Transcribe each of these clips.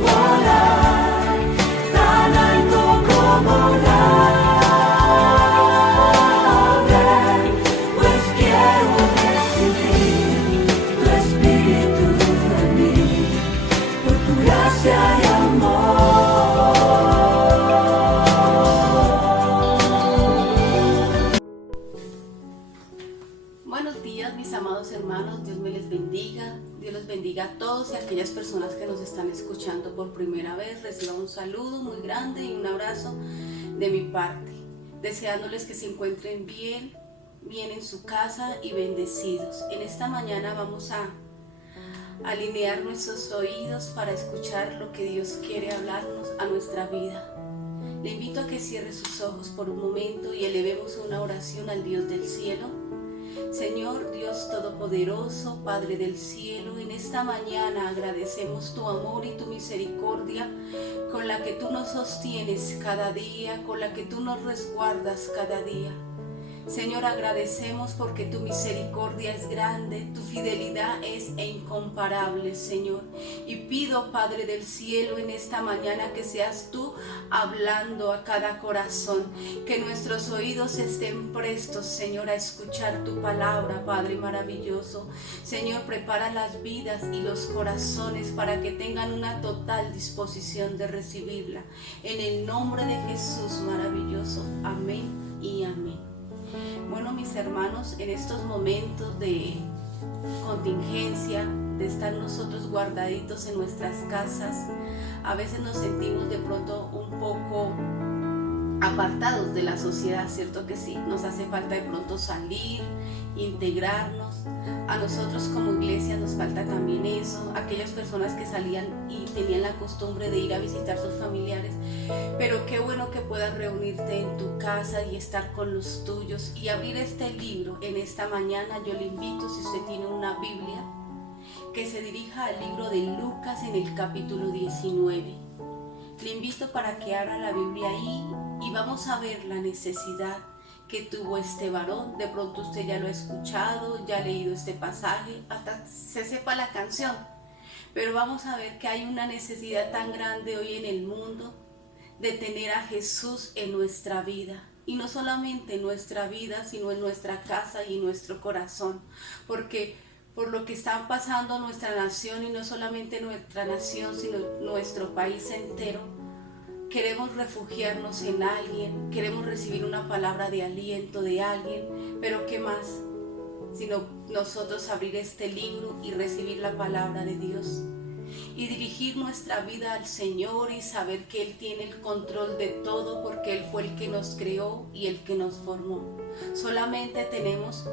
volar tan alto como la ave, pues quiero recibir tu espíritu en mí, por tu gracia y amor. Buenos días, mis amados hermanos, Dios me les bendiga, Dios los bendiga a todos y a aquellas personas que nos están escuchando por primera vez. Reciban un saludo muy grande y un abrazo de mi parte, deseándoles que se encuentren bien en su casa y bendecidos. En esta mañana vamos a alinear nuestros oídos para escuchar lo que Dios quiere hablarnos a nuestra vida. Le invito a que cierre sus ojos por un momento y elevemos una oración al Dios del cielo. Señor Dios Todopoderoso, Padre del cielo, en esta mañana agradecemos tu amor y tu misericordia con la que tú nos sostienes cada día, con la que tú nos resguardas cada día. Señor, agradecemos porque tu misericordia es grande, tu fidelidad es incomparable, Señor. Y pido, Padre del cielo, en esta mañana que seas tú hablando a cada corazón, que nuestros oídos estén prestos, Señor, a escuchar tu palabra, Padre maravilloso. Señor, prepara las vidas y los corazones para que tengan una total disposición de recibirla. En el nombre de Jesús maravilloso. Amén y amén. Bueno, mis hermanos, en estos momentos de contingencia, de estar nosotros guardaditos en nuestras casas, a veces nos sentimos de pronto un poco apartados de la sociedad, ¿cierto que sí? Nos hace falta de pronto salir, integrarnos. A nosotros como iglesia nos falta también eso, aquellas personas que salían y tenían la costumbre de ir a visitar a sus familiares, pero qué bueno que puedas reunirte en tu casa y estar con los tuyos y abrir este libro. En esta mañana yo le invito, si usted tiene una Biblia, que se dirija al libro de Lucas en el capítulo 19. Le invito para que abra la Biblia ahí y vamos a ver la necesidad que tuvo este varón. De pronto usted ya lo ha escuchado, ya ha leído este pasaje, hasta se sepa la canción, pero vamos a ver que hay una necesidad tan grande hoy en el mundo de tener a Jesús en nuestra vida, y no solamente en nuestra vida, sino en nuestra casa y en nuestro corazón, porque por lo que está pasando nuestra nación, y no solamente nuestra nación, sino nuestro país entero, queremos refugiarnos en alguien, queremos recibir una palabra de aliento de alguien, pero ¿qué más? Sino nosotros abrir este libro y recibir la palabra de Dios y dirigir nuestra vida al Señor y saber que Él tiene el control de todo, porque Él fue el que nos creó y el que nos formó. Solamente tenemos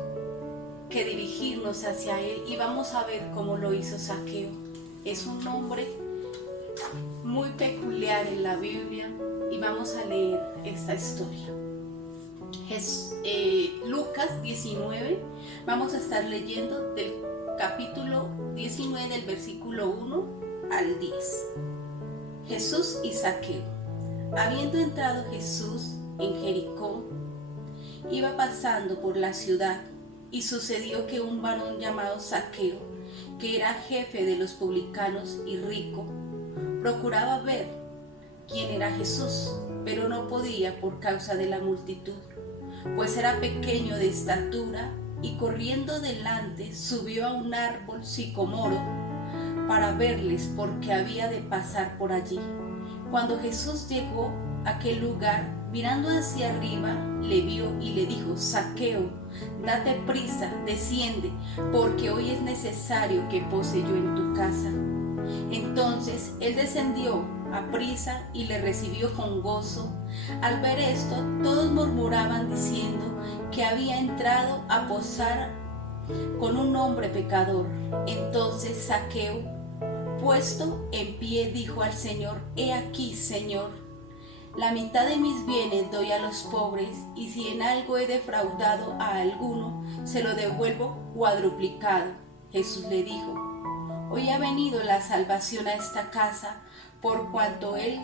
que dirigirnos hacia Él y vamos a ver cómo lo hizo Zaqueo. Es un nombre muy peculiar en la Biblia y vamos a leer esta historia. Lucas 19, vamos a estar leyendo del capítulo 19 del versículo 1 al 10. Jesús y Zaqueo. Habiendo entrado Jesús en Jericó, iba pasando por la ciudad, y sucedió que un varón llamado Zaqueo, que era jefe de los publicanos y rico, procuraba ver quién era Jesús, pero no podía por causa de la multitud, pues era pequeño de estatura, y corriendo delante subió a un árbol sicomoro para verles, porque había de pasar por allí. Cuando Jesús llegó a aquel lugar, mirando hacia arriba, le vio y le dijo: Zaqueo, date prisa, desciende, porque hoy es necesario que pose yo en tu casa. Entonces él descendió aprisa y le recibió con gozo. Al ver esto, todos murmuraban diciendo que había entrado a posar con un hombre pecador. Entonces Zaqueo, puesto en pie, dijo al Señor: He aquí, Señor, la mitad de mis bienes doy a los pobres, y si en algo he defraudado a alguno, se lo devuelvo cuadruplicado. Jesús le dijo: Hoy ha venido la salvación a esta casa, por cuanto él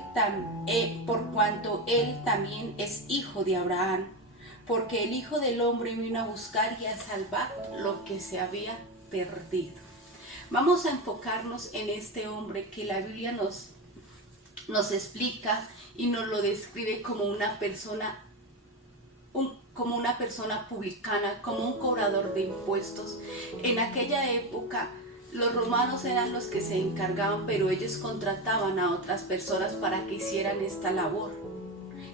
también es hijo de Abraham, porque el Hijo del Hombre vino a buscar y a salvar lo que se había perdido. Vamos a enfocarnos en este hombre que la Biblia nos explica y nos lo describe como una persona publicana, como un cobrador de impuestos. En aquella época los romanos eran los que se encargaban, pero ellos contrataban a otras personas para que hicieran esta labor.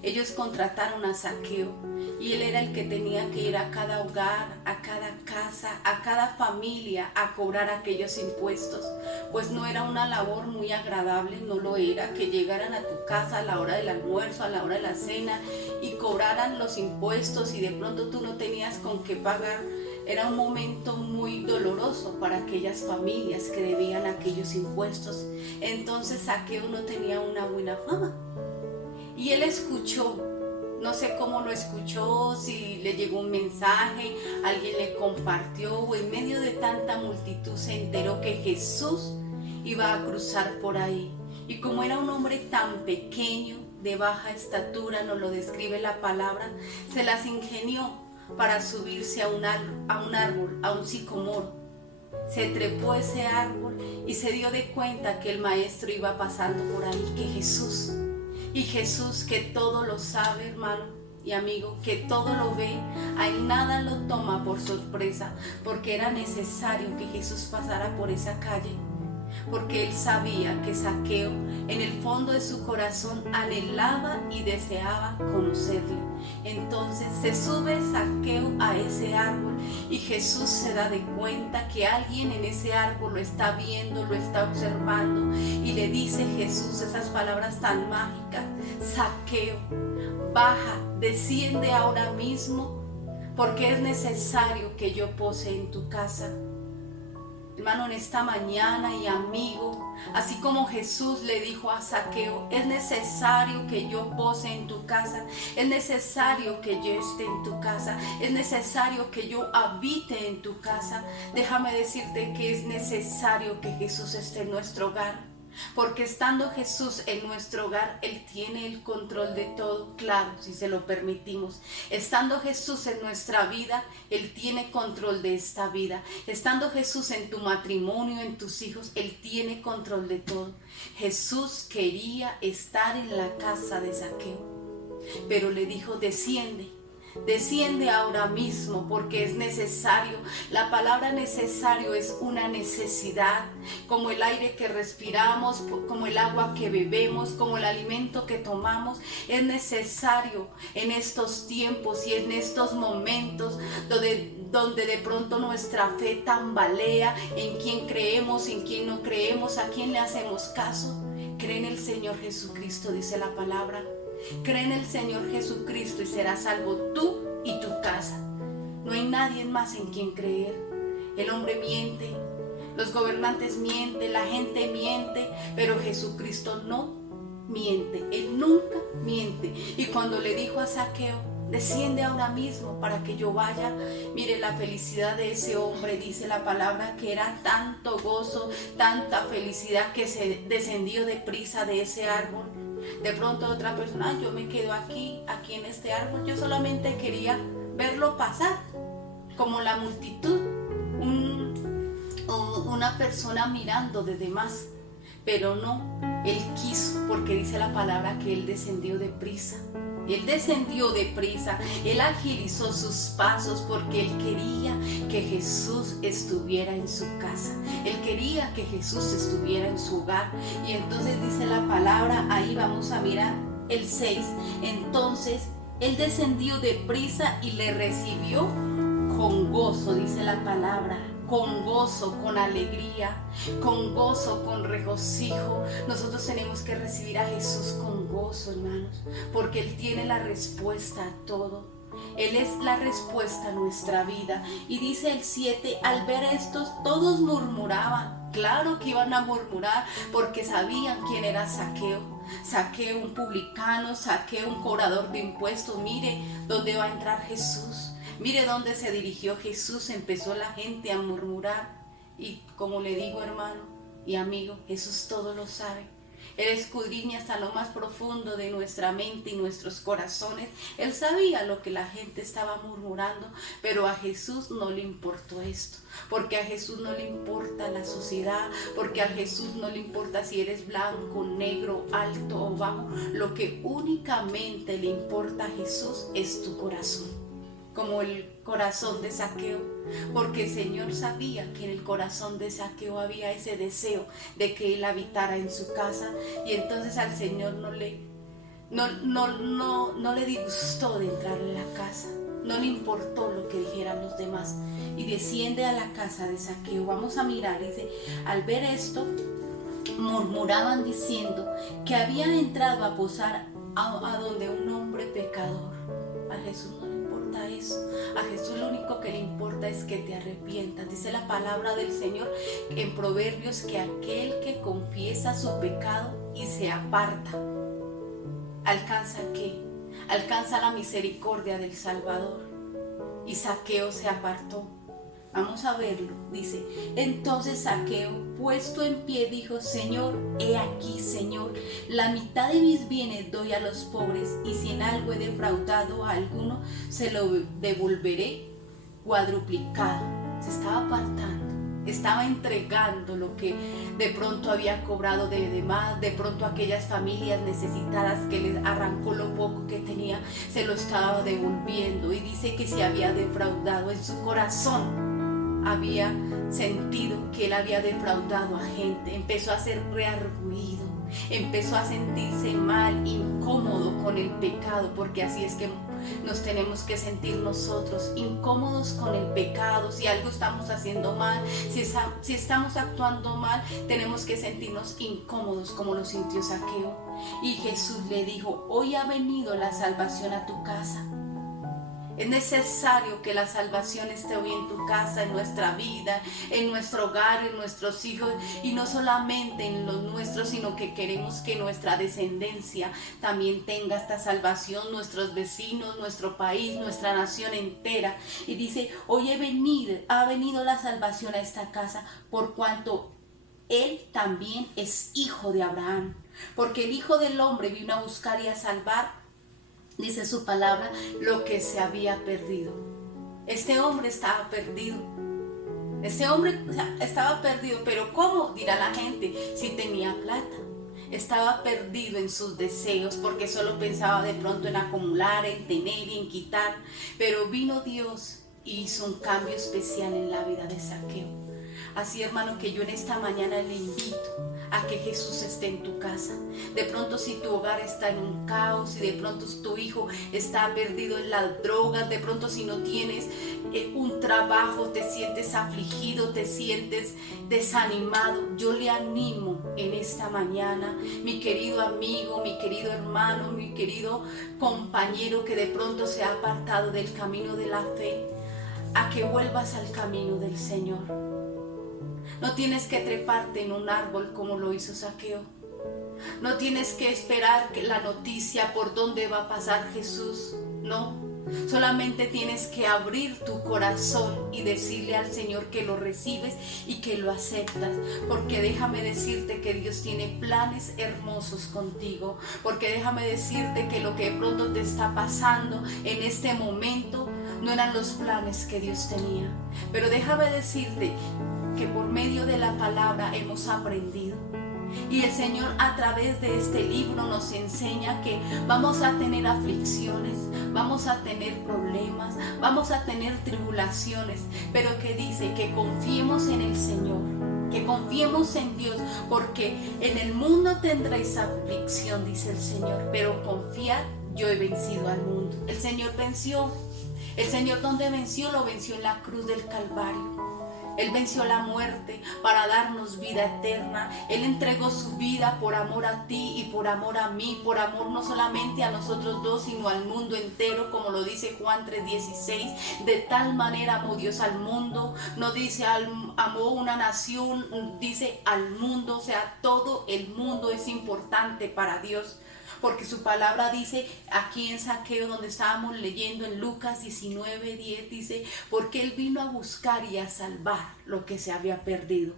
Ellos contrataron a Zaqueo y él era el que tenía que ir a cada hogar, a cada casa, a cada familia a cobrar aquellos impuestos. Pues no era una labor muy agradable, no lo era, que llegaran a tu casa a la hora del almuerzo, a la hora de la cena y cobraran los impuestos y de pronto tú no tenías con qué pagar. Era un momento muy doloroso para aquellas familias que debían aquellos impuestos. Entonces Zaqueo no tenía una buena fama. Y él escuchó, no sé cómo lo escuchó, si le llegó un mensaje, alguien le compartió o en medio de tanta multitud se enteró que Jesús iba a cruzar por ahí. Y como era un hombre tan pequeño, de baja estatura, nos lo describe la palabra, se las ingenió para subirse a un árbol, a un sicomoro. Se trepó a ese árbol y se dio de cuenta que el maestro iba pasando por ahí, que Jesús. Y Jesús, que todo lo sabe, hermano y amigo, que todo lo ve, ahí nada lo toma por sorpresa, porque era necesario que Jesús pasara por esa calle, porque él sabía que Zaqueo en el fondo de su corazón anhelaba y deseaba conocerle. Entonces se sube Zaqueo a ese árbol y Jesús se da de cuenta que alguien en ese árbol lo está viendo, lo está observando y le dice Jesús esas palabras tan mágicas: Zaqueo, baja, desciende ahora mismo, porque es necesario que yo pose en tu casa. Hermano, en esta mañana y amigo, así como Jesús le dijo a Zaqueo, es necesario que yo pose en tu casa, es necesario que yo esté en tu casa, es necesario que yo habite en tu casa. Déjame decirte que es necesario que Jesús esté en nuestro hogar. Porque estando Jesús en nuestro hogar, Él tiene el control de todo, claro, si se lo permitimos. Estando Jesús en nuestra vida, Él tiene control de esta vida. Estando Jesús en tu matrimonio, en tus hijos, Él tiene control de todo. Jesús quería estar en la casa de Zaqueo, pero le dijo: desciende ahora mismo, porque es necesario. La palabra necesario es una necesidad, como el aire que respiramos, como el agua que bebemos, como el alimento que tomamos. Es necesario en estos tiempos y en estos momentos donde de pronto nuestra fe tambalea, en quién creemos, en quién no creemos, a quién le hacemos caso. Cree en el Señor Jesucristo, dice la palabra. Cree en el Señor Jesucristo y serás salvo tú y tu casa. No hay nadie más en quien creer. El hombre miente, los gobernantes mienten, la gente miente, pero Jesucristo no miente. Él nunca miente. Y cuando le dijo a Zaqueo: desciende ahora mismo para que yo vaya, mire la felicidad de ese hombre. Dice la palabra que era tanto gozo, tanta felicidad, que se descendió deprisa de ese árbol. De pronto otra persona: yo me quedo aquí en este árbol, yo solamente quería verlo pasar, como la multitud, una persona mirando desde más. Pero no, él quiso, porque dice la palabra que él descendió deprisa. Él descendió deprisa, él agilizó sus pasos, porque él quería que Jesús estuviera en su casa. Él quería que Jesús estuviera en su hogar. Y entonces dice la palabra, ahí vamos a mirar el 6. Entonces él descendió deprisa y le recibió con gozo, dice la palabra. Con gozo, con alegría, con gozo, con regocijo. Nosotros tenemos que recibir a Jesús con gozo, hermanos, porque Él tiene la respuesta a todo. Él es la respuesta a nuestra vida. Y dice el 7, al ver estos, todos murmuraban. Claro que iban a murmurar, porque sabían quién era Zaqueo. Zaqueo, un publicano, Zaqueo, un cobrador de impuestos. Mire dónde va a entrar Jesús. Mire dónde se dirigió Jesús. Empezó la gente a murmurar. Y como le digo, hermano y amigo, Jesús todo lo sabe. Él escudriña hasta lo más profundo de nuestra mente y nuestros corazones. Él sabía lo que la gente estaba murmurando, pero a Jesús no le importó esto, porque a Jesús no le importa la sociedad, porque a Jesús no le importa si eres blanco, negro, alto o bajo. Lo que únicamente le importa a Jesús es tu corazón, como el corazón de Zaqueo, porque el Señor sabía que en el corazón de Zaqueo había ese deseo de que él habitara en su casa, y entonces al Señor no le disgustó de entrar en la casa, no le importó lo que dijeran los demás, y desciende a la casa de Zaqueo. Vamos a mirar, dice, al ver esto, murmuraban diciendo que había entrado a posar a donde un hombre pecador. A Jesús no le importa eso. A Jesús lo único que le importa es que te arrepientas. Dice la palabra del Señor en Proverbios que aquel que confiesa su pecado y se aparta, ¿alcanza qué? Alcanza la misericordia del Salvador. Y Zaqueo se apartó. Vamos a verlo. Dice, entonces Zaqueo, puesto en pie, dijo, Señor, he aquí, Señor, la mitad de mis bienes doy a los pobres, y si en algo he defraudado a alguno, se lo devolveré cuadruplicado. Se estaba apartando, estaba entregando lo que de pronto había cobrado de demás. De pronto aquellas familias necesitadas que les arrancó lo poco que tenía, se lo estaba devolviendo. Y dice que se había defraudado en su corazón. Había sentido que él había defraudado a gente, empezó a hacer ruido, empezó a sentirse mal, incómodo con el pecado, porque así es que nos tenemos que sentir nosotros, incómodos con el pecado. Si algo estamos haciendo mal, si estamos actuando mal, tenemos que sentirnos incómodos como lo sintió Zaqueo. Y Jesús le dijo, hoy ha venido la salvación a tu casa. Es necesario que la salvación esté hoy en tu casa, en nuestra vida, en nuestro hogar, en nuestros hijos, y no solamente en los nuestros, sino que queremos que nuestra descendencia también tenga esta salvación, nuestros vecinos, nuestro país, nuestra nación entera. Y dice, hoy ha venido la salvación a esta casa, por cuanto él también es hijo de Abraham, porque el Hijo del Hombre vino a buscar y a salvar, dice su palabra, lo que se había perdido. Este hombre estaba perdido. Este hombre estaba perdido, pero ¿cómo? Dirá la gente, si tenía plata. Estaba perdido en sus deseos, porque solo pensaba de pronto en acumular, en tener y en quitar. Pero vino Dios y hizo un cambio especial en la vida de Zaqueo. Así, hermano, que yo en esta mañana le invito a que Jesús esté en tu casa. De pronto, si tu hogar está en un caos, si de pronto tu hijo está perdido en las drogas, de pronto si no tienes un trabajo, te sientes afligido, te sientes desanimado, yo le animo en esta mañana, mi querido amigo, mi querido hermano, mi querido compañero que de pronto se ha apartado del camino de la fe, a que vuelvas al camino del Señor. No tienes que treparte en un árbol como lo hizo Zaqueo. No tienes que esperar que la noticia por dónde va a pasar Jesús. No, solamente tienes que abrir tu corazón y decirle al Señor que lo recibes y que lo aceptas. Porque déjame decirte que Dios tiene planes hermosos contigo. Porque déjame decirte que lo que de pronto te está pasando en este momento no eran los planes que Dios tenía. Pero déjame decirte que por medio de la palabra hemos aprendido, y el Señor a través de este libro nos enseña que vamos a tener aflicciones, vamos a tener problemas, vamos a tener tribulaciones, pero que dice que confiemos en el Señor, que confiemos en Dios, porque en el mundo tendréis aflicción, dice el Señor, pero confiad, yo he vencido al mundo. El Señor venció. El Señor, ¿dónde venció? Lo venció en la cruz del Calvario. Él venció la muerte para darnos vida eterna. Él entregó su vida por amor a ti y por amor a mí, por amor no solamente a nosotros dos, sino al mundo entero, como lo dice Juan 3:16. De tal manera amó Dios al mundo, no dice amó una nación, dice al mundo, o sea, todo el mundo es importante para Dios. Porque su palabra dice aquí en Zaqueo, donde estábamos leyendo en Lucas 19:10, dice, porque Él vino a buscar y a salvar lo que se había perdido.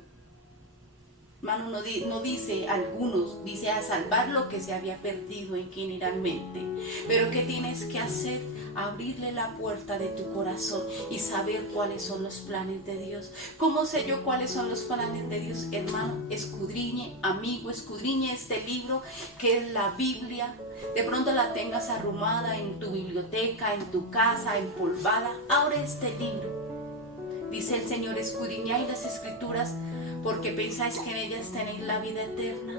Hermano, no dice algunos, dice a salvar lo que se había perdido en generalmente. Pero ¿qué tienes que hacer? Abrirle la puerta de tu corazón y saber cuáles son los planes de Dios. ¿Cómo sé yo cuáles son los planes de Dios? Hermano, escudriñe, amigo, escudriñe este libro que es la Biblia. De pronto la tengas arrumada en tu biblioteca, en tu casa, empolvada. Abre este libro. Dice el Señor, escudriñáis las Escrituras porque pensáis que en ellas tenéis la vida eterna.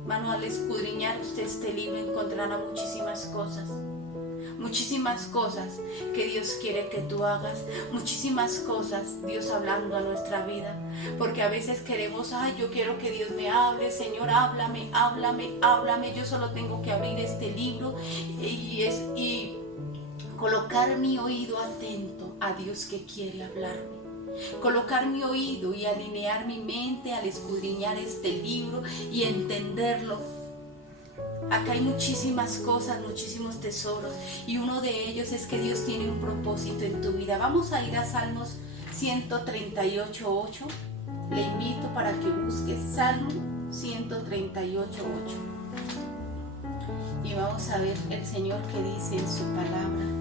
Hermano, al escudriñar usted este libro encontrará muchísimas cosas que Dios quiere que tú hagas, muchísimas cosas Dios hablando a nuestra vida, porque a veces queremos, yo quiero que Dios me hable, Señor, háblame, yo solo tengo que abrir este libro y colocar mi oído atento a Dios que quiere hablarme. Colocar mi oído y alinear mi mente al escudriñar este libro y entenderlo. Acá hay muchísimas cosas, muchísimos tesoros, y uno de ellos es que Dios tiene un propósito en tu vida. Vamos a ir a Salmos 138:8. Le invito para que busques Salmo 138:8. Y vamos a ver el Señor que dice en su palabra.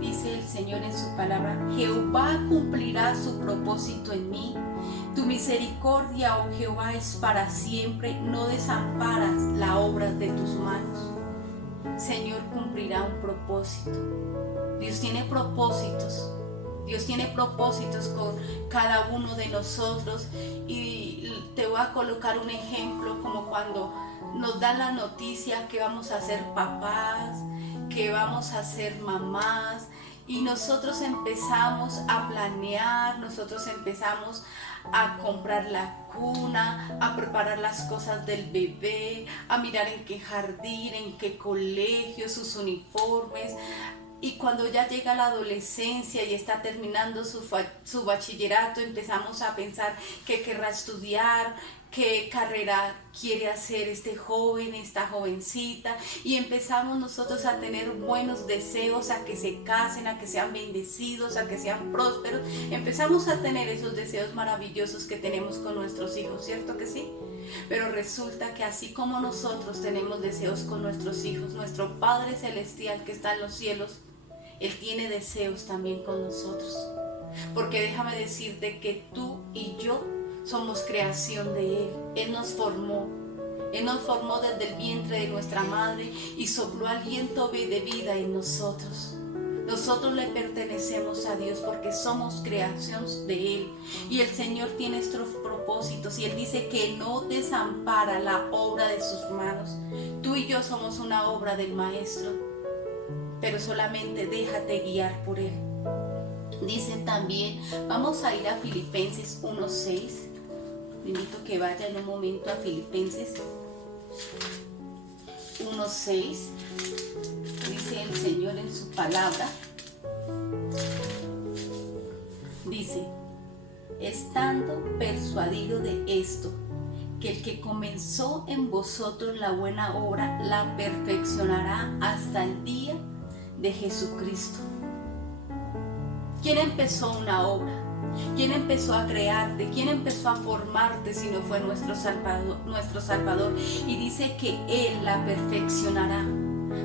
Dice el Señor en su palabra: Jehová cumplirá su propósito en mí. Tu misericordia, oh Jehová, es para siempre. No desamparas la obra de tus manos. Señor cumplirá un propósito. Dios tiene propósitos. Dios tiene propósitos con cada uno de nosotros. Y te voy a colocar un ejemplo, como cuando nos dan la noticia que vamos a ser papás, que vamos a ser mamás, y nosotros empezamos a planear, nosotros empezamos a comprar la cuna, a preparar las cosas del bebé, a mirar en qué jardín, en qué colegio, sus uniformes. Y cuando ya llega la adolescencia y está terminando su bachillerato, empezamos a pensar qué querrá estudiar, qué carrera quiere hacer este joven, esta jovencita, y empezamos nosotros a tener buenos deseos, a que se casen, a que sean bendecidos, a que sean prósperos. Empezamos a tener esos deseos maravillosos que tenemos con nuestros hijos, ¿cierto que sí? Pero resulta que así como nosotros tenemos deseos con nuestros hijos, nuestro Padre Celestial que está en los cielos, Él tiene deseos también con nosotros. Porque déjame decirte que tú y yo somos creación de Él. Él nos formó desde el vientre de nuestra madre y sopló aliento de vida en nosotros. Nosotros le pertenecemos a Dios porque somos creación de Él. Y el Señor tiene estos propósitos y Él dice que no desampara la obra de sus manos. Tú y yo somos una obra del Maestro, pero solamente déjate guiar por Él. Dice también, vamos a ir a Filipenses 1:6. Te invito a que vaya en un momento a Filipenses 1:6. Dice el Señor en su palabra. Dice: estando persuadido de esto, que el que comenzó en vosotros la buena obra la perfeccionará hasta el día de Jesucristo. ¿Quién empezó una obra? ¿Quién empezó a crearte? ¿Quién empezó a formarte si no fue nuestro Salvador? Y dice que Él la perfeccionará,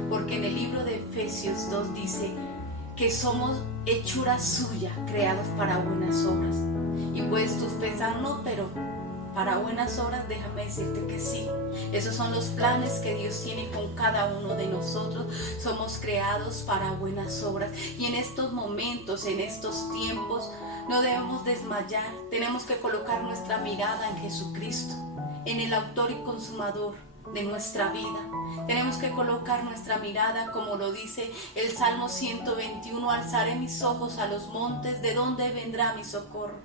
porque en el libro de Efesios 2 dice que somos hechura suya, creados para buenas obras. Y puedes tú pensar, no, pero para buenas obras, déjame decirte que sí. Esos son los planes que Dios tiene con cada uno de nosotros. Somos creados para buenas obras. Y en estos momentos, en estos tiempos, no debemos desmayar. Tenemos que colocar nuestra mirada en Jesucristo, en el autor y consumador de nuestra vida. Tenemos que colocar nuestra mirada, como lo dice el Salmo 121, alzaré mis ojos a los montes, ¿de dónde vendrá mi socorro?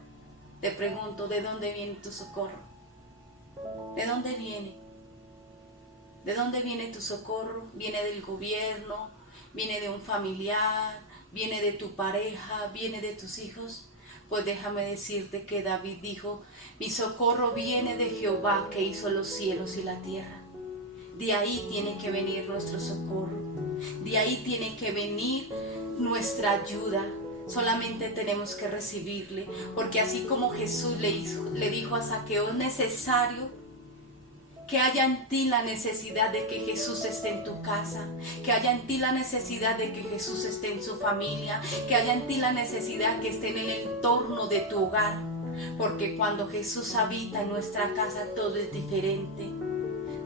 Te pregunto, ¿de dónde viene tu socorro? ¿De dónde viene? ¿De dónde viene tu socorro? ¿Viene del gobierno? ¿Viene de un familiar? ¿Viene de tu pareja? ¿Viene de tus hijos? Pues déjame decirte que David dijo: mi socorro viene de Jehová, que hizo los cielos y la tierra. De ahí tiene que venir nuestro socorro. De ahí tiene que venir nuestra ayuda. Solamente tenemos que recibirle, porque así como Jesús le dijo a Zaqueo, es necesario que haya en ti la necesidad de que Jesús esté en tu casa, que haya en ti la necesidad de que Jesús esté en su familia, que haya en ti la necesidad que esté en el entorno de tu hogar, porque cuando Jesús habita en nuestra casa todo es diferente.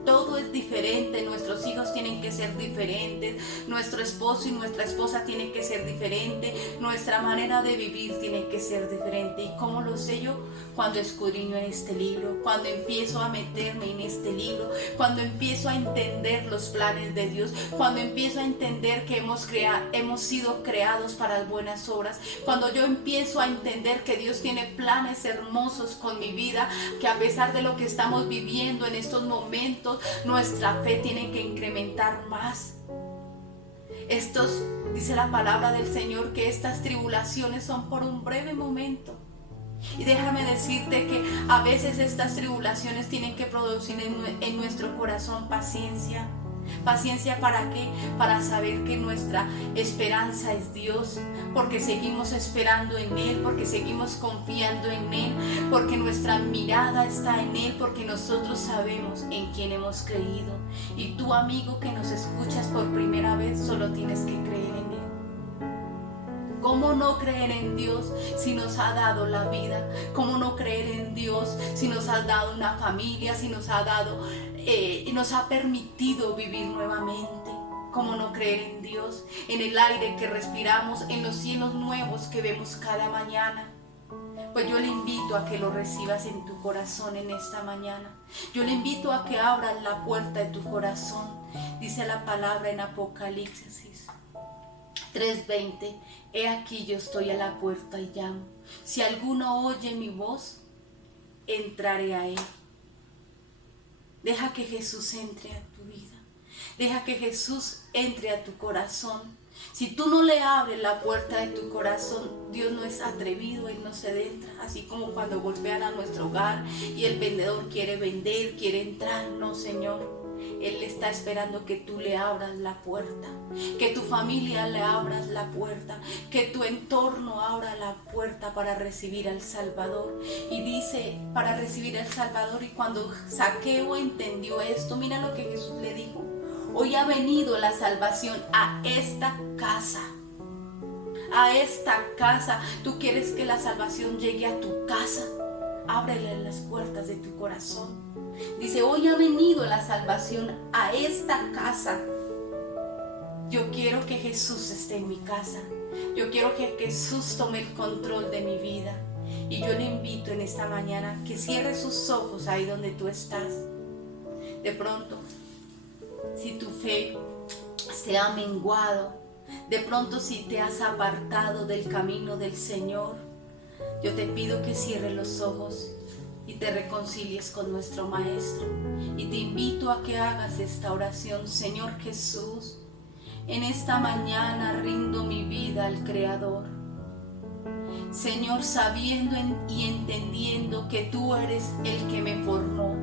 Todo es diferente, nuestros hijos tienen que ser diferentes, nuestro esposo y nuestra esposa tienen que ser diferentes, nuestra manera de vivir tiene que ser diferente. ¿Y cómo lo sé yo? Cuando escudriño en este libro, cuando empiezo a meterme en este libro, cuando empiezo a entender los planes de Dios, cuando empiezo a entender que hemos sido creados para buenas obras, cuando yo empiezo a entender que Dios tiene planes hermosos con mi vida, que a pesar de lo que estamos viviendo en estos momentos, nuestra fe tiene que incrementar más. Dice la palabra del Señor que estas tribulaciones son por un breve momento. Y déjame decirte que a veces estas tribulaciones tienen que producir en nuestro corazón paciencia. ¿Paciencia para qué? Para saber que nuestra esperanza es Dios, porque seguimos esperando en Él, porque seguimos confiando en Él, porque nuestra mirada está en Él, porque nosotros sabemos en quién hemos creído. Y tú, amigo que nos escuchas por primera vez, solo tienes que creer en Él. ¿Cómo no creer en Dios si nos ha dado la vida? ¿Cómo no creer en Dios si nos ha dado una familia, si nos ha dado y nos ha permitido vivir nuevamente? ¿Cómo no creer en Dios? En el aire que respiramos, en los cielos nuevos que vemos cada mañana. Pues yo le invito a que lo recibas en tu corazón en esta mañana. Yo le invito a que abras la puerta de tu corazón. Dice la palabra en Apocalipsis 3:20, he aquí yo estoy a la puerta y llamo. Si alguno oye mi voz, entraré a él. Deja que Jesús entre a tu vida. Deja que Jesús entre a tu corazón. Si tú no le abres la puerta de tu corazón, Dios no es atrevido, Él no se adentra. Así como cuando golpean a nuestro hogar y el vendedor quiere vender, quiere entrar. No, Señor. Él está esperando que tú le abras la puerta, que tu familia le abras la puerta, que tu entorno abra la puerta para recibir al Salvador. Y dice, para recibir al Salvador. Y cuando Zaqueo entendió esto, mira lo que Jesús le dijo. Hoy ha venido la salvación a esta casa. A esta casa. ¿Tú quieres que la salvación llegue a tu casa? Ábrele las puertas de tu corazón. Dice, hoy ha venido la salvación a esta casa. Yo quiero que Jesús esté en mi casa. Yo quiero que Jesús tome el control de mi vida. Y yo le invito en esta mañana que cierre sus ojos ahí donde tú estás. De pronto, si tu fe se ha menguado, de pronto si te has apartado del camino del Señor, yo te pido que cierres los ojos y te reconcilies con nuestro Maestro. Y te invito a que hagas esta oración. Señor Jesús, en esta mañana rindo mi vida al Creador. Señor, sabiendo y entendiendo que tú eres el que me formó.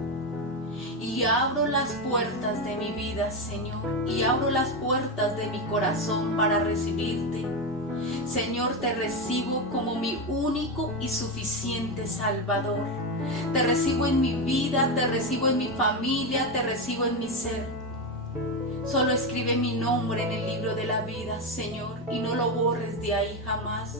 Y abro las puertas de mi vida, Señor, y abro las puertas de mi corazón para recibirte. Señor, te recibo como mi único y suficiente Salvador. Te recibo en mi vida, te recibo en mi familia, te recibo en mi ser. Solo escribe mi nombre en el libro de la vida, Señor, y no lo borres de ahí jamás.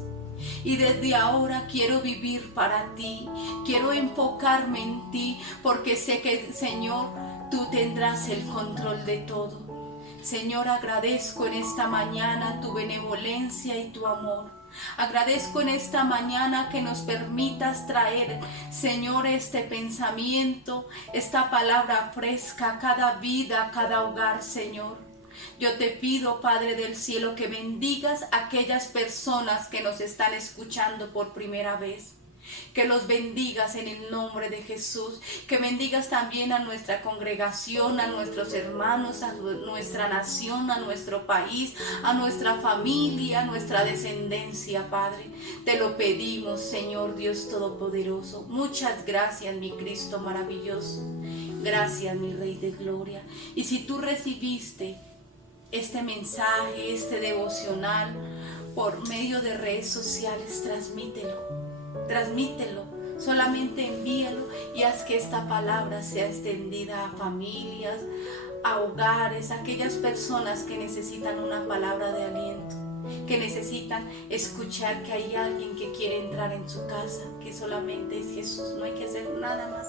Y desde ahora quiero vivir para ti, quiero enfocarme en ti, porque sé que, Señor, tú tendrás el control de todo. Señor, agradezco en esta mañana tu benevolencia y tu amor. Agradezco en esta mañana que nos permitas traer, Señor, este pensamiento, esta palabra fresca a cada vida, a cada hogar, Señor. Yo te pido, Padre del cielo, que bendigas a aquellas personas que nos están escuchando por primera vez. Que los bendigas en el nombre de Jesús, que bendigas también a nuestra congregación, a nuestros hermanos, a nuestra nación, a nuestro país, a nuestra familia, a nuestra descendencia, Padre. Te lo pedimos, Señor Dios Todopoderoso. Muchas gracias, mi Cristo maravilloso. Gracias, mi Rey de Gloria. Y si tú recibiste este mensaje, este devocional, por medio de redes sociales, transmítelo, solamente envíalo y haz que esta palabra sea extendida a familias, a hogares, a aquellas personas que necesitan una palabra de aliento, que necesitan escuchar que hay alguien que quiere entrar en su casa, que solamente es Jesús, no hay que hacer nada más.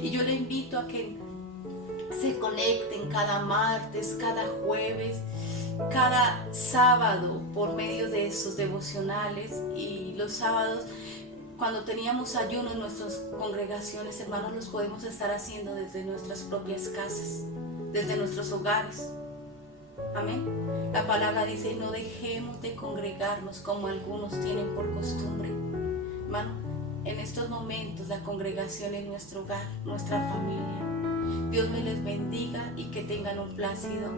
Y yo le invito a que se conecten cada martes, cada jueves, cada sábado por medio de esos devocionales, y los sábados cuando teníamos ayuno en nuestras congregaciones, hermanos, los podemos estar haciendo desde nuestras propias casas, desde nuestros hogares. Amén. La palabra dice: no dejemos de congregarnos como algunos tienen por costumbre. Hermano, en estos momentos la congregación es nuestro hogar, nuestra familia. Dios me les bendiga y que tengan un plácido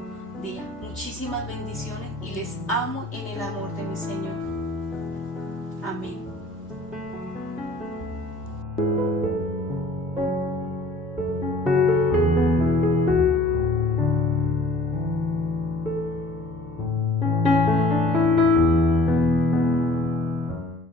día. Muchísimas bendiciones y les amo en el amor de mi Señor. Amén.